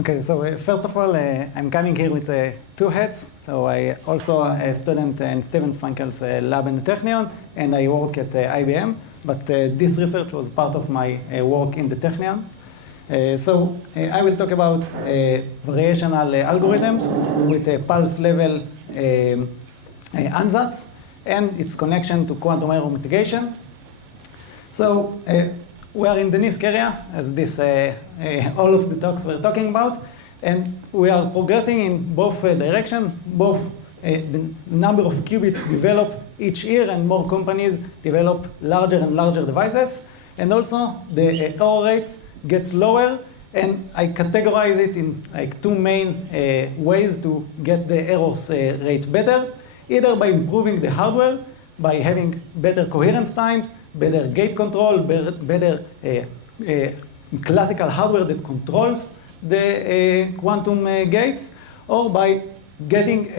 Okay, so first of all, I'm coming here with two hats. So I also a student in Stephen Frankel's lab in the Technion, and I work at IBM. But this research was part of my work in the Technion. So I will talk about variational algorithms with a pulse level ANSATZ and its connection to quantum Meirom mitigation. So we are in the NISQ area, as this all of the talks we're talking about, and we are progressing in both directions. Both the number of qubits develop each year, and more companies develop larger and larger devices, and also the error rates gets lower. And I categorize it in like two main ways to get the errors rate better, either by improving the hardware, by having better coherence times, better gate control, better classical hardware that controls the quantum gates, or by getting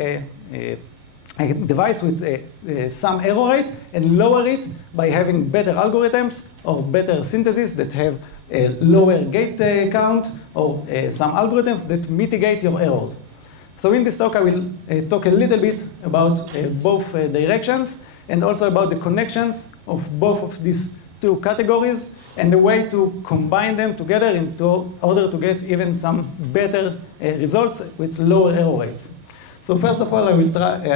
a device with some error rate and lower it by having better algorithms or better synthesis that have a lower gate count, or some algorithms that mitigate your errors. So in this talk, I will talk a little bit about both directions, and also about the connections of both of these two categories and the way to combine them together in order to get even some better results with lower error rates. So first of all, I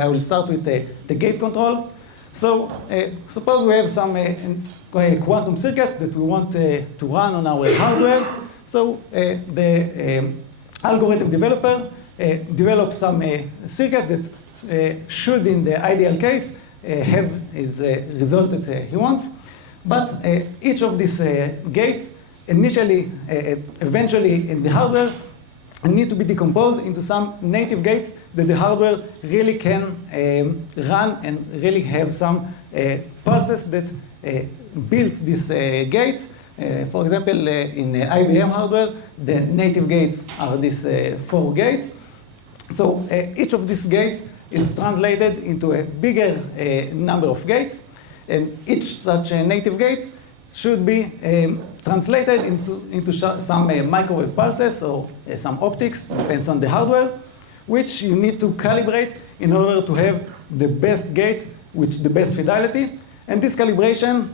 will start with the gate control. So suppose we have some quantum circuit that we want to run on our hardware. So the algorithm developer develops some circuit that should, in the ideal case, have his result that he wants. But each of these gates initially, eventually in the hardware, need to be decomposed into some native gates that the hardware really can run and really have some pulses that builds these gates. For example, in IBM hardware, the native gates are these 4 gates. So each of these gates is translated into a bigger number of gates, and each such native gates should be translated into some microwave pulses or some optics, depends on the hardware, which you need to calibrate in order to have the best gate with the best fidelity. And this calibration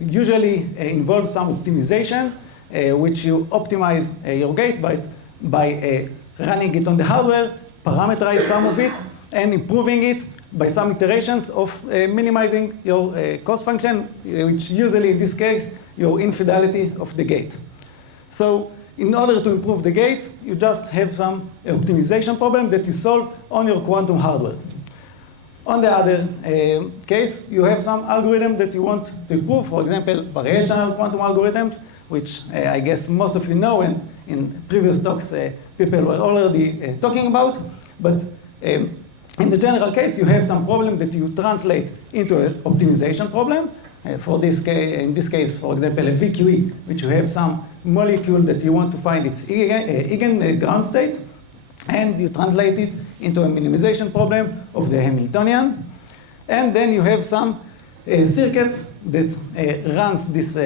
usually involves some optimization, which you optimize your gate by running it on the hardware, parameterize some of it, and improving it by some iterations of minimizing your cost function, which usually in this case, your infidelity of the gate. So in order to improve the gate, you just have some optimization problem that you solve on your quantum hardware. On the other case, you have some algorithm that you want to improve, for example, variational quantum algorithms, which I guess most of you know, and in previous talks, people were already talking about. But in the general case, you have some problem that you translate into an optimization problem. In this case, for example, a VQA, which you have some molecule that you want to find its eigen ground state, and you translate it into a minimization problem of the Hamiltonian. And then you have some circuit that runs this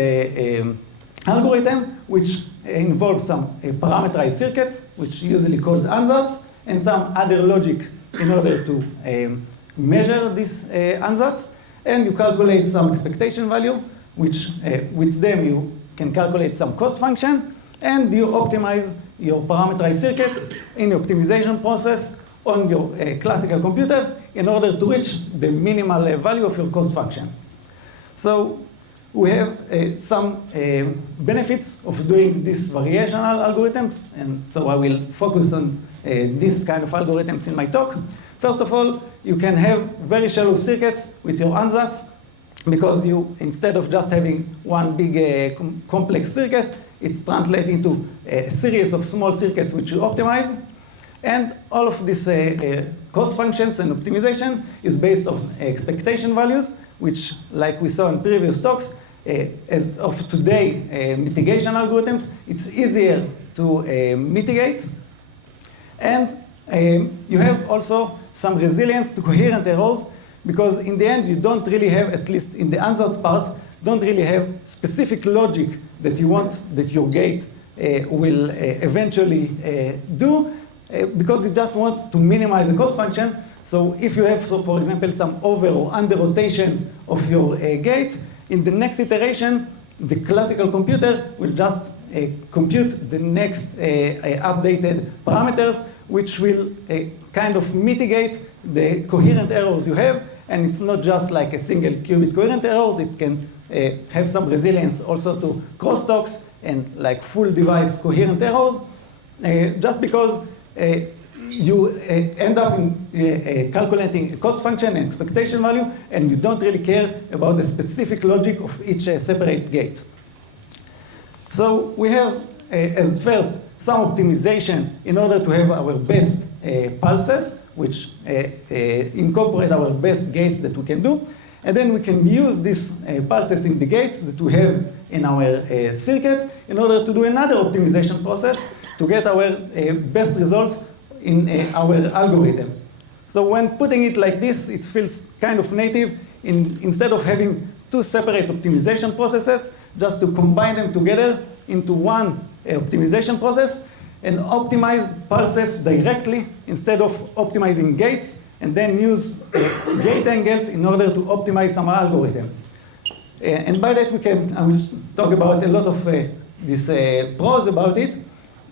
algorithm, which involves some parameterized circuits, which usually called ANSATZ, and some other logic in order to measure this ANSATZ, and you calculate some expectation value, which with them you can calculate some cost function, and you optimize your parameterized circuit in the optimization process on your classical computer in order to reach the minimal value of your cost function. So we have some benefits of doing these variational algorithms, and so I will focus on this kind of algorithms in my talk. First of all, you can have very shallow circuits with your ANSATZ, because you, instead of just having one big complex circuit, it's translated into a series of small circuits which you optimize. And all of these cost functions and optimization is based on expectation values, which, like we saw in previous talks, as of today, mitigation algorithms, it's easier to mitigate. And you have also some resilience to coherent errors, because in the end, you don't really have, at least in the ANSATZ part, don't really have specific logic that you want that your gate will eventually do, because you just want to minimize the cost function. So if you have, so for example, some over or under rotation of your gate, in the next iteration, the classical computer will just compute the next updated parameters, which will kind of mitigate the coherent errors you have. And it's not just like a single qubit coherent errors. It can have some resilience also to crosstalks and like full device coherent errors, just because you end up in calculating a cost function and expectation value, and you don't really care about the specific logic of each separate gate. So we have, as first, some optimization in order to have our best pulses, which incorporate our best gates that we can do. And then we can use these pulses in the gates that we have in our circuit in order to do another optimization process to get our best results in our algorithm. So when putting it like this, it feels kind of native. Instead of having two separate optimization processes, just to combine them together into one optimization process and optimize pulses directly instead of optimizing gates, and then use gate angles in order to optimize some algorithm. And by that I will talk about a lot of this pros about it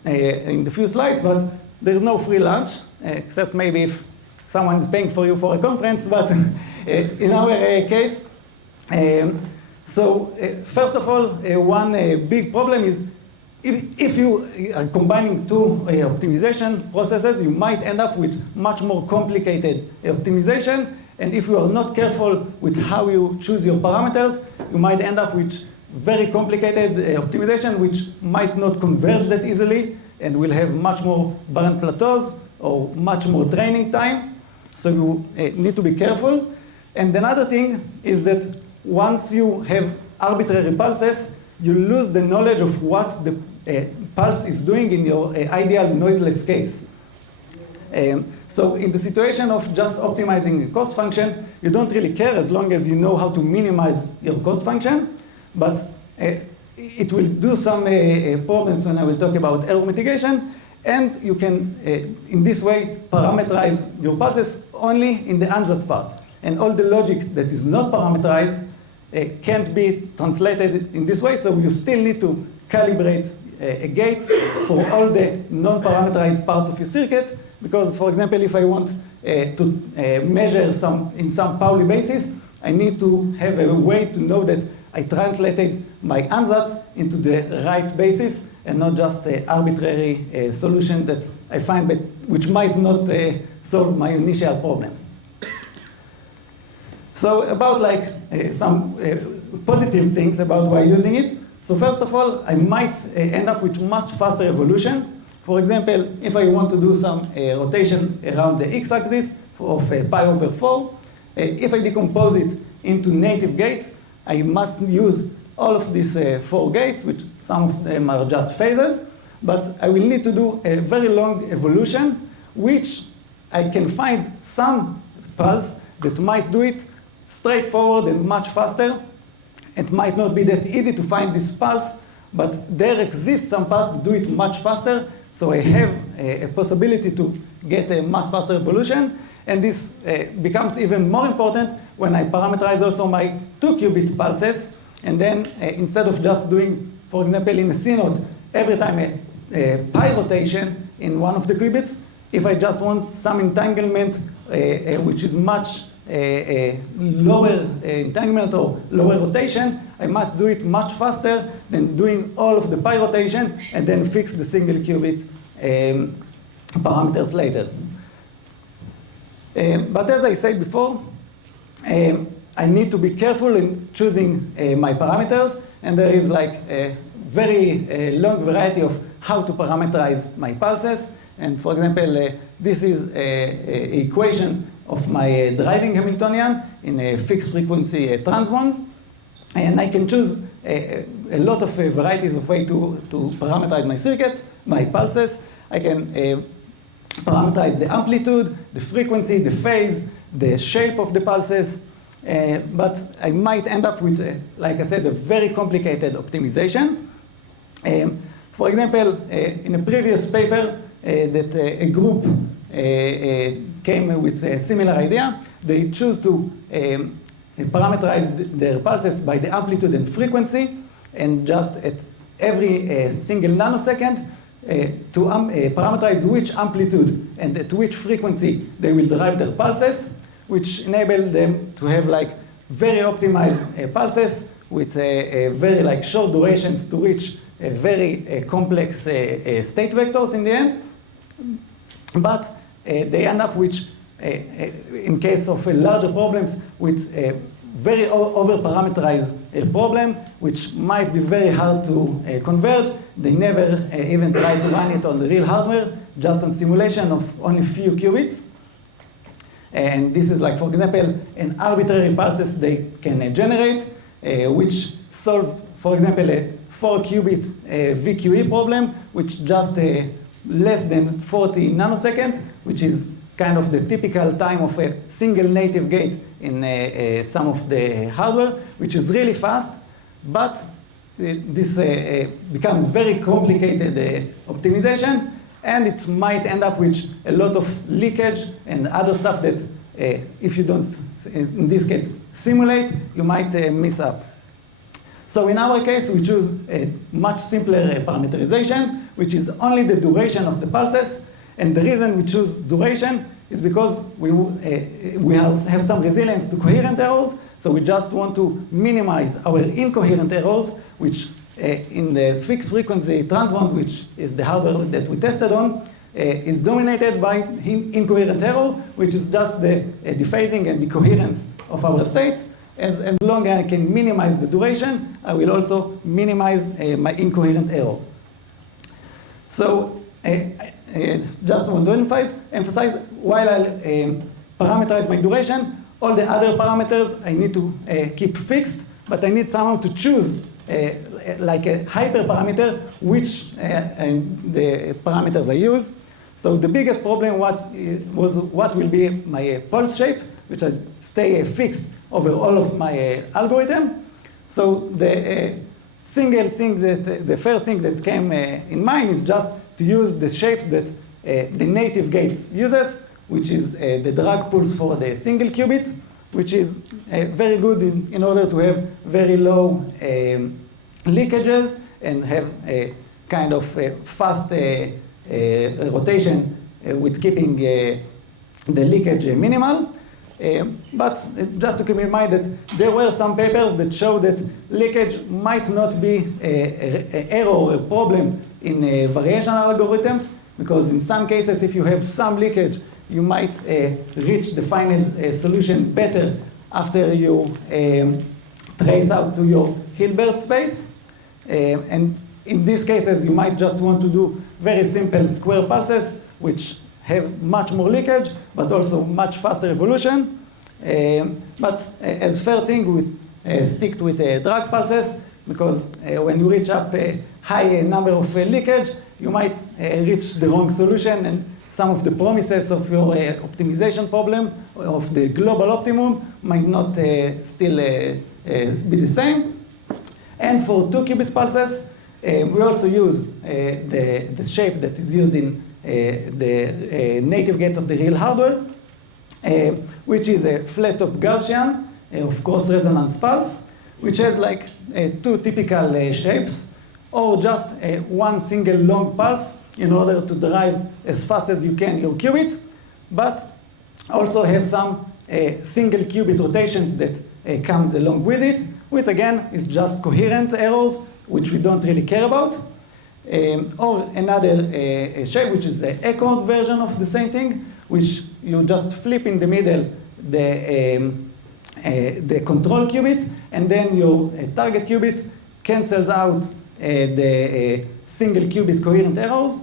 in the few slides, but there's no free lunch, except maybe if someone is paying for you for a conference, but in our case. So first of all, one big problem is if you are combining two optimization processes, you might end up with much more complicated optimization. And if you are not careful with how you choose your parameters, you might end up with very complicated optimization, which might not converge that easily and will have much more barren plateaus or much more training time. So you need to be careful. And another thing is that once you have arbitrary pulses, you lose the knowledge of what the pulse is doing in your ideal noiseless case. So in the situation of just optimizing a cost function, you don't really care as long as you know how to minimize your cost function. But it will do some problems when I will talk about error mitigation. And you can, in this way, parameterize your pulses only in the ANSATZ part. And all the logic that is not parameterized can't be translated in this way. So you still need to calibrate gates for all the non-parameterized parts of your circuit. Because, for example, if I want to measure in some Pauli basis, I need to have a way to know that I translated my ANSATZ into the right basis and not just an arbitrary solution that I find which might not solve my initial problem. So about like some positive things about why using it. So first of all, I might end up with much faster evolution. For example, if I want to do some rotation around the x-axis of pi over 4, if I decompose it into native gates, I must use all of these 4 gates, which some of them are just phases. But I will need to do a very long evolution, which I can find some pulse that might do it straightforward and much faster. It might not be that easy to find this pulse, but there exists some pulse that do it much faster. So I have a possibility to get a much faster evolution. And this becomes even more important when I parameterize also my 2-qubit pulses. And then instead of just doing, for example, in a CNOT, every time a pi rotation in one of the qubits, if I just want some entanglement which is much lower entanglement or lower rotation, I must do it much faster than doing all of the pi rotation and then fix the single qubit parameters later. But as I said before, I need to be careful in choosing my parameters, and there is like a very long variety of how to parameterize my pulses. And for example, this is an equation of my driving Hamiltonian in a fixed frequency transmons. And I can choose a lot of varieties of ways to parameterize my circuit, my pulses. I can parameterize the amplitude, the frequency, the phase, the shape of the pulses. But I might end up with, like I said, a very complicated optimization. For example, in a previous paper that a group came with a similar idea, they choose to parameterize their pulses by the amplitude and frequency, and just at every single nanosecond to parameterize which amplitude and at which frequency they will derive their pulses, which enable them to have like very optimized pulses with very like short durations to reach very complex state vectors in the end. But they end up with, in case of larger problems, with a very over-parameterized problem, which might be very hard to converge. They never even try to run it on the real hardware, just on simulation of only few qubits. And this is like, for example, an arbitrary pulses they can generate, which solve, for example, a 4-qubit VQA problem, which just less than 40 nanoseconds, which is kind of the typical time of a single native gate in some of the hardware, which is really fast, but this becomes very complicated optimization, and it might end up with a lot of leakage and other stuff that if you don't, in this case, simulate, you might miss up. So in our case, we choose a much simpler parameterization, which is only the duration of the pulses. And the reason we choose duration is because we have some resilience to coherent errors. So we just want to minimize our incoherent errors, which in the fixed frequency transband, which is the hardware that we tested on, is dominated by incoherent error, which is just the dephasing and decoherence of our states. As long as I can minimize the duration, I will also minimize my incoherent error. So just want to emphasize, while I parameterize my duration, all the other parameters I need to keep fixed, but I need somehow to choose like a hyperparameter, which the parameters I use. So the biggest problem was what will be my pulse shape, which I stay fixed over all of my algorithm. So the the first thing that came in mind is just to use the shapes that the native gates uses, which is the drag pulse for the single qubit, which is very good in order to have very low leakages and have a kind of fast rotation with keeping the leakage minimal. But just to keep in mind that there were some papers that show that leakage might not be an error or a problem in variational algorithms, because in some cases, if you have some leakage, you might reach the final solution better after you trace out to your Hilbert space. And in these cases, you might just want to do very simple square pulses, which have much more leakage, but also much faster evolution. But as first thing, we stick with drag pulses, because when you reach up a high number of leakage, you might reach the wrong solution, and some of the promises of your optimization problem of the global optimum might not still be the same. And for 2-qubit pulses, we also use the shape that is used in the native gates of the real hardware, which is a flat-top Gaussian, of course, resonance pulse, which has like two typical shapes, or just one single long pulse in order to derive as fast as you can your qubit, but also have some single qubit rotations that comes along with it, which again is just coherent errors, which we don't really care about. Or another shape, which is the echoed version of the same thing, which you just flip in the middle the control qubit, and then your target qubit cancels out the single qubit coherent errors,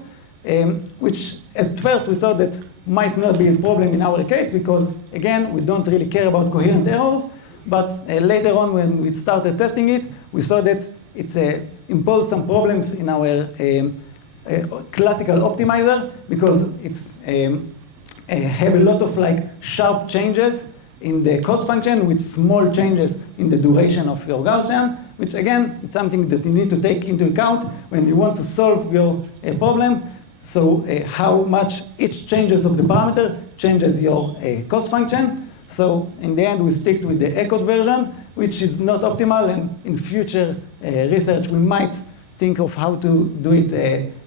which at first we thought that might not be a problem in our case, because again, we don't really care about coherent errors, but later on when we started testing it, we saw that it imposed some problems in our classical optimizer, because it's have a lot of like sharp changes in the cost function with small changes in the duration of your Gaussian, which again, it's something that you need to take into account when you want to solve your problem. So how much each changes of the parameter changes your cost function. So in the end, we stick with the echoed version, which is not optimal, and in future research, we might think of how to do it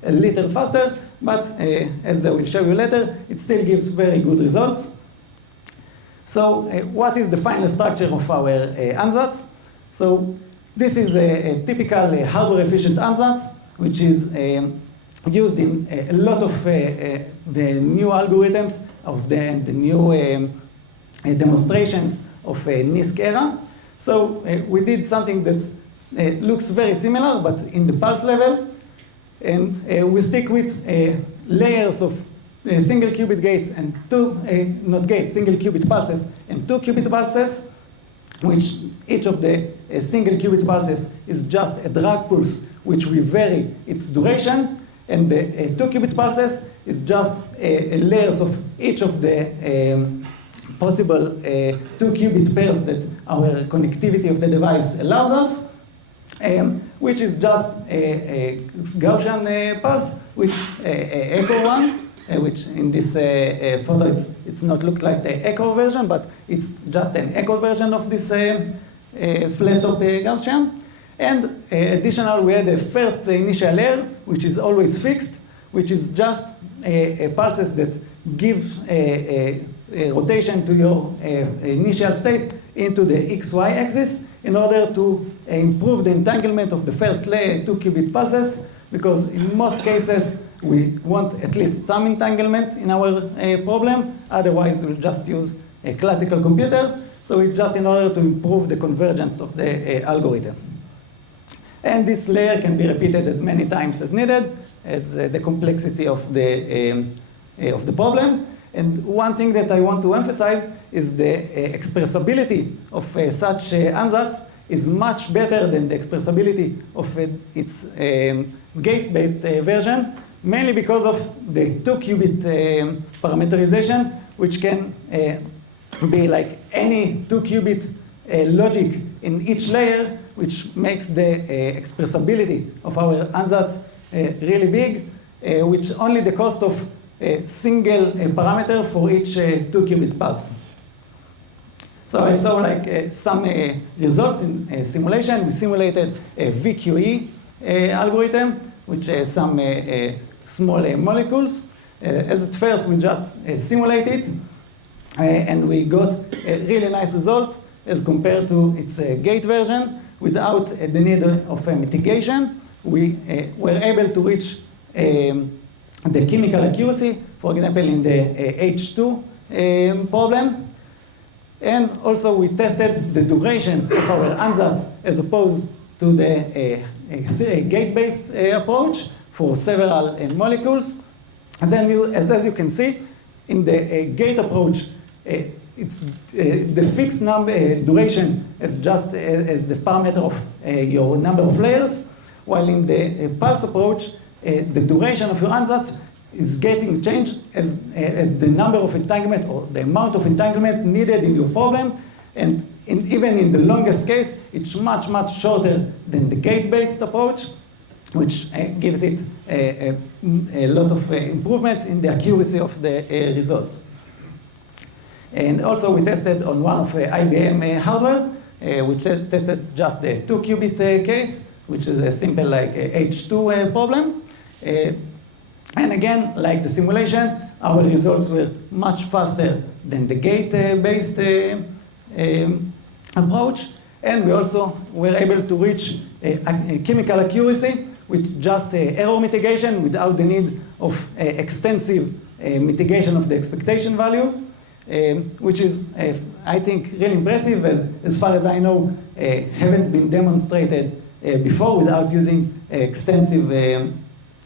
a little faster, but as I will show you later, it still gives very good results. So what is the final structure of our ANSATZ? So this is a typical hardware-efficient ANSATZ, which is used in a lot of the new algorithms of the new demonstrations of NISQ era. So we did something that looks very similar, but in the pulse level. And we stick with layers of single qubit gates and single qubit pulses and two qubit pulses, which each of the single qubit pulses is just a drag pulse, which we vary its duration. And the two qubit pulses is just layers of each of the possible two qubit pairs that our connectivity of the device allows us, which is just a Gaussian pulse with echo one, which in this photo it's not look like the echo version, but it's just an echo version of this flat top Gaussian. And additional, we had a first initial layer, which is always fixed, which is just pulses that give a rotation to your initial state into the XY axis in order to improve the entanglement of the first layer two qubit pulses, because in most cases we want at least some entanglement in our problem, otherwise we'll just use a classical computer. So it's just in order to improve the convergence of the algorithm. And this layer can be repeated as many times as needed, as the complexity of the problem. And one thing that I want to emphasize is the expressibility of such ANSATZ is much better than the expressibility of its gates-based version, mainly because of the two-qubit parameterization, which can be like any two-qubit logic in each layer, which makes the expressibility of our ANSATZ really big, which only the cost of a single parameter for each two-qubit pulse. So I saw like some results in simulation. We simulated a VQE algorithm, which has some small molecules. As at first, we just simulated, and we got really nice results as compared to its gate version without the need of mitigation. We were able to reach the chemical accuracy, for example, in the H2 problem. And also we tested the duration of our ANSATZ as opposed to the gate-based approach for several molecules. And then as you can see, in the gate approach, it's the fixed number duration is just as the parameter of your number of layers, while in the pulse approach, the duration of your ANSATZ is getting changed as the number of entanglement or the amount of entanglement needed in your problem. And even in the longest case, it's much, much shorter than the gate-based approach, which gives it a lot of improvement in the accuracy of the result. And also we tested on one of IBM hardware, we tested just the two-qubit case, which is a simple like H2 problem. And again, like the simulation, our results were much faster than the gate-based approach. And we also were able to reach a chemical accuracy with just error mitigation without the need of extensive mitigation of the expectation values, which is, I think, really impressive, as far as I know, haven't been demonstrated before without using extensive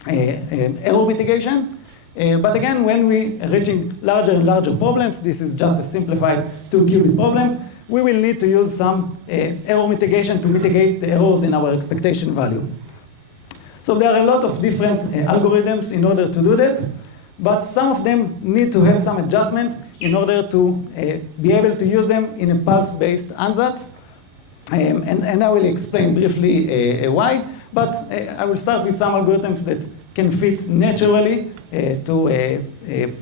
error mitigation. But again, when we are reaching larger and larger problems, this is just a simplified two-qubit problem, we will need to use some error mitigation to mitigate the errors in our expectation value. So there are a lot of different algorithms in order to do that, but some of them need to have some adjustment in order to be able to use them in a pulse-based ANSATZ. And I will explain briefly why, but I will start with some algorithms that can fit naturally to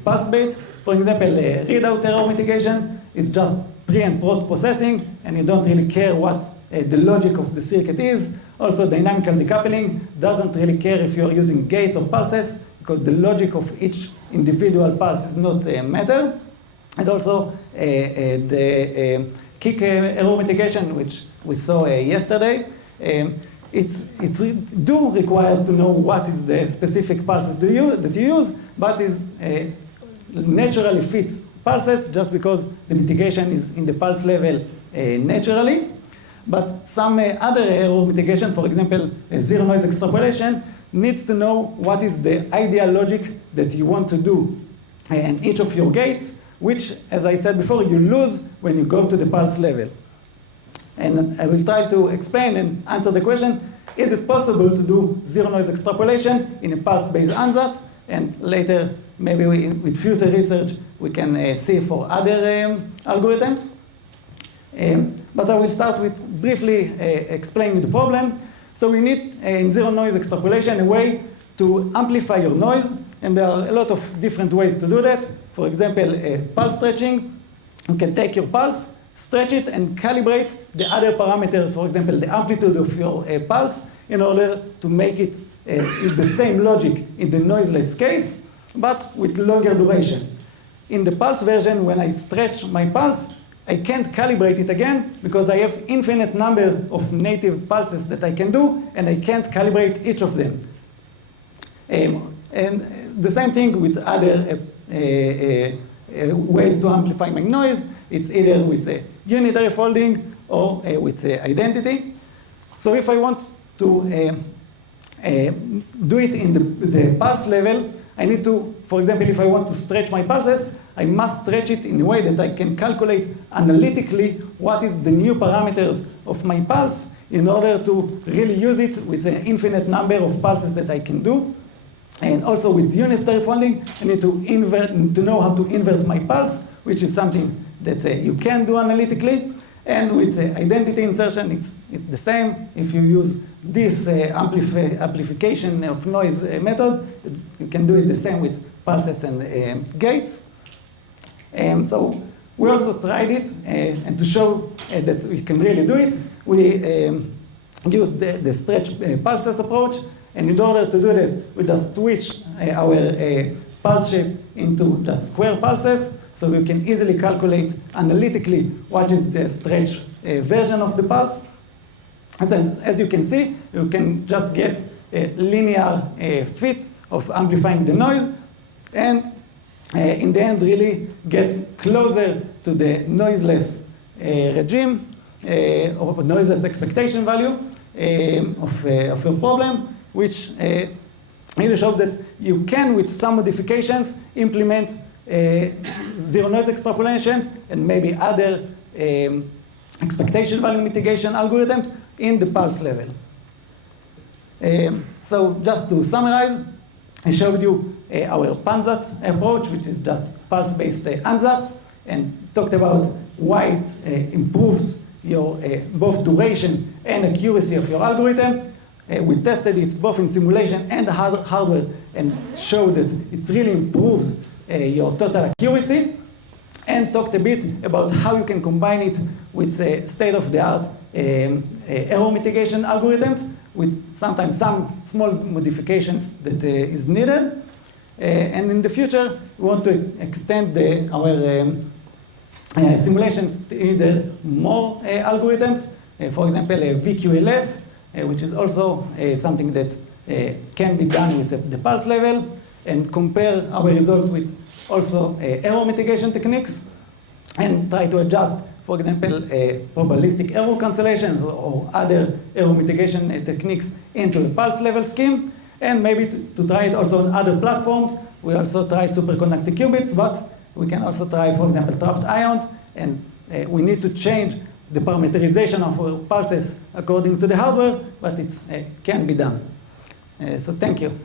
pulse-based. For example, readout error mitigation is just pre and post processing, and you don't really care what the logic of the circuit is. Also, dynamical decoupling doesn't really care if you're using gates or pulses, because the logic of each individual pulse is not matter. And also, the kick error mitigation, which we saw yesterday, it requires to know what is the specific pulses that you use, but is naturally fits pulses just because the mitigation is in the pulse level naturally. But some other error mitigation, for example, zero noise extrapolation, needs to know what is the ideal logic that you want to do in each of your gates, which, as I said before, you lose when you go to the pulse level. And I will try to explain and answer the question, is it possible to do zero noise extrapolation in a pulse-based ANSATZ? And later, maybe with future research, we can see for other algorithms. But I will start with briefly explaining the problem. So we need, in zero noise extrapolation, a way to amplify your noise. And there are a lot of different ways to do that. For example, pulse stretching. You can take your pulse, stretch it, and calibrate the other parameters, for example, the amplitude of your pulse, in order to make it with the same logic in the noiseless case, but with longer duration. In the pulse version, when I stretch my pulse, I can't calibrate it again because I have infinite number of native pulses that I can do, and I can't calibrate each of them. And the same thing with other ways to amplify my noise. It's either with a unitary folding or with identity. So if I want to do it in the pulse level, I need to, for example, if I want to stretch my pulses, I must stretch it in a way that I can calculate analytically what is the new parameters of my pulse in order to really use it with an infinite number of pulses that I can do. And also with unitary folding, I need to know how to invert my pulse, which is something that you can do analytically. And with identity insertion, it's the same. If you use this amplification of noise method, you can do it the same with pulses and gates. So we also tried it, and to show that we can really do it, we used the stretch pulses approach. And in order to do that, we just switch our pulse shape into just square pulses, so we can easily calculate analytically what is the stretch version of the pulse. And as you can see, you can just get a linear fit of amplifying the noise, and in the end really get closer to the noiseless regime, or noiseless expectation value of your problem, which really shows that you can, with some modifications, implement zero noise extrapolations and maybe other expectation value mitigation algorithms in the pulse level. So just to summarize, I showed you our PANSATZ approach, which is just pulse-based ANSATZ, and talked about why it improves your both duration and accuracy of your algorithm. We tested it both in simulation and hardware and showed that it really improves your total accuracy, and talked a bit about how you can combine it with state-of-the-art error mitigation algorithms with sometimes some small modifications that is needed. And in the future, we want to extend our simulations to either more algorithms, for example, VQAs, which is also something that can be done with the pulse level, and compare our results with also error mitigation techniques, and try to adjust, for example, probabilistic error cancellation or other error mitigation techniques into the pulse level scheme, and maybe to try it also on other platforms. We also tried superconducting qubits, but we can also try, for example, trapped ions, and we need to change the parameterization of our pulses according to the hardware, but it can be done. So thank you.